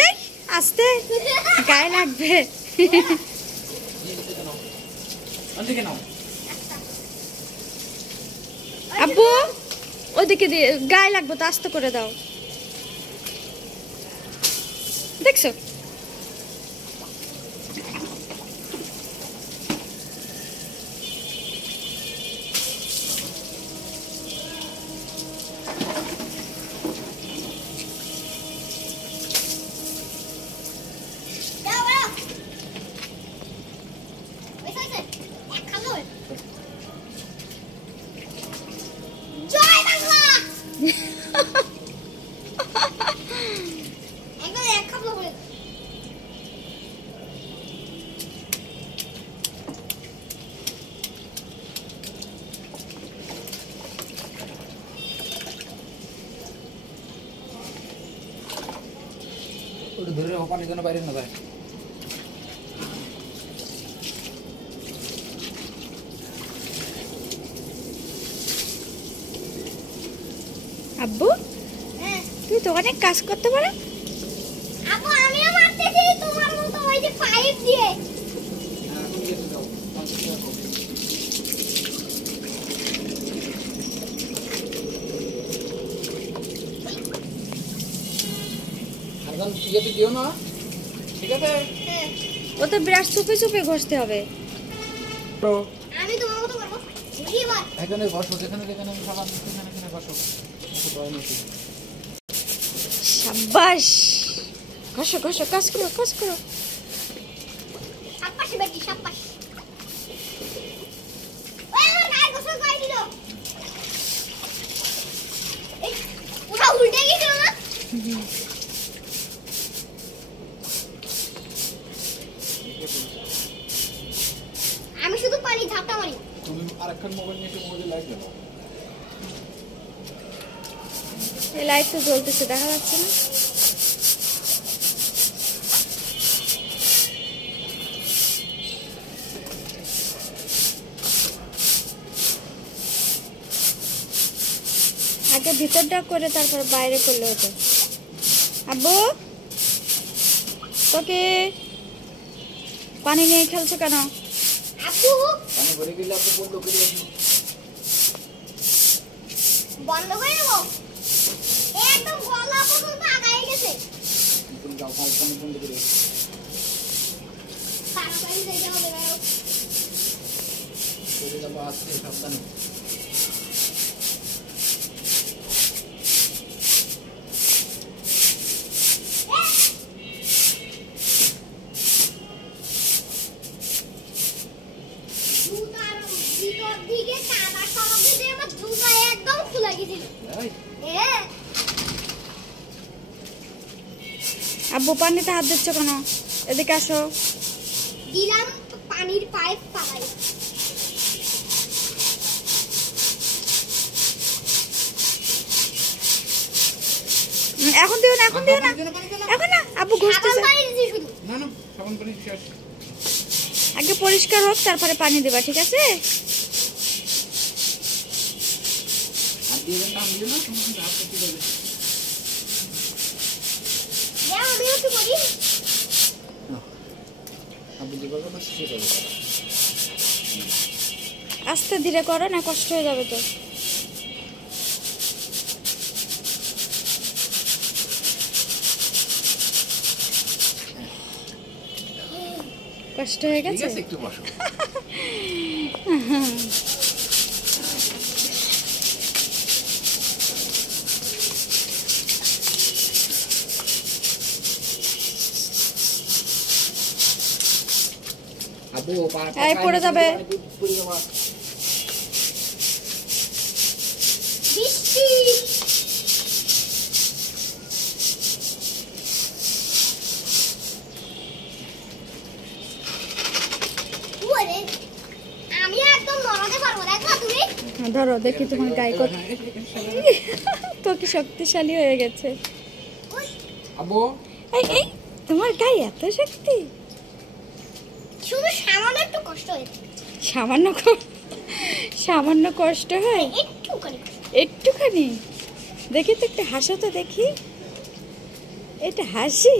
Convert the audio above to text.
এই আস্তে গায়ে লাগবে। আব্বু ওদিকে দিয়ে গায়ে লাগবে তো, আস্তে করে দাও। দেখছো ধরে রাখো, পানি যেন বাইরে না যায়। আব্বু তুই তো অনেক কাজ করতে পারো। আব্বু আমিও মারতেছি তোমার মতো ওই যে পাইপ দিয়ে। এখন ইয়েতে দিও না, ঠিক আছে? ও তো ব্রাশ চুপে চুপে ঘষতে হবে। তো আমি তোমার মতো করব। এবার এখানে ঘষো, যেখানে যেখানে সাবান সেখানে সেখানে ঘষো। সাবাস, ঘষো ঘষো, কাজ করো কাজ করো। সাপাশে বেটি সাপাশ। ওই আমার গায়ে গোসল করে দিল। এই ওটা উল্টে গেছিল না? আমি শুধু পানি ঝাপটা মারি। তুমি আরেকখান মোবাইল নিয়ে এসে মোবাইলে লাইট জ্বালাও। এই লাইট তো জ্বলতেছে, দেখা যাচ্ছে না। আগে ভিতরটা করে তারপর বাইরে করলে হতো। আব্বু তোকে পানি নিয়ে খেলছো কেন? আব্বু পানি ভরে গেলে আপনি বন্ধ করে দিন। বন্ধ করে দেবো। একদম গলা পর্যন্ত আগায় গেছে। তুমি যাও, পানি বন্ধ করে দিন। তাড়াতাড়ি যেতে হবে গায়ো। করে যাবো আস্তে সাবধানে। জুতার ভিতর দিকে কাদা সরাতে দিয়ে আমার জুতা একদম খুলে গেছিল। আব্বু পানিতে হাত দিচ্ছ কেন? এদিকে আসো। দিলাম পানির পাইপ পালাই। এখন দিও না, এখন দিও না, এখন না। আব্বু ঘষতেছে। না না, সাবান পানি শেষ। আগে পরিষ্কার হোক তারপরে পানি দেবা, ঠিক আছে? আর দিয়ে দেন, টান দিও না, তোমার কিন্তু হাত কেটে যাবে। আমিও তো করি। আপনি যেভাবে করছেন সেভাবে করো। আস্তে ধীরে করো না, কষ্ট হয়ে যাবে তো। কষ্ট হয়ে গেছে? ঠিক আছে, একটু বসো। আব্বু এই পড়ে যাবে। বৃষ্টি ওরে আমি একদম নড়াতে পারবো না। দেখো তুমি ধরো দেখি তোমার গায়ে কত তো কি শক্তিশালী হয়ে গেছে। আব্বু এই এই তোমার গায়ে এত শক্তি? শুধু সামান্য একটু কষ্ট হয়েছে। সামান্য সামান্য কষ্ট হয়? একটু করে কষ্ট। একটুখানি দেখি তো, একটু হাসো তো দেখি। এটা হাসি?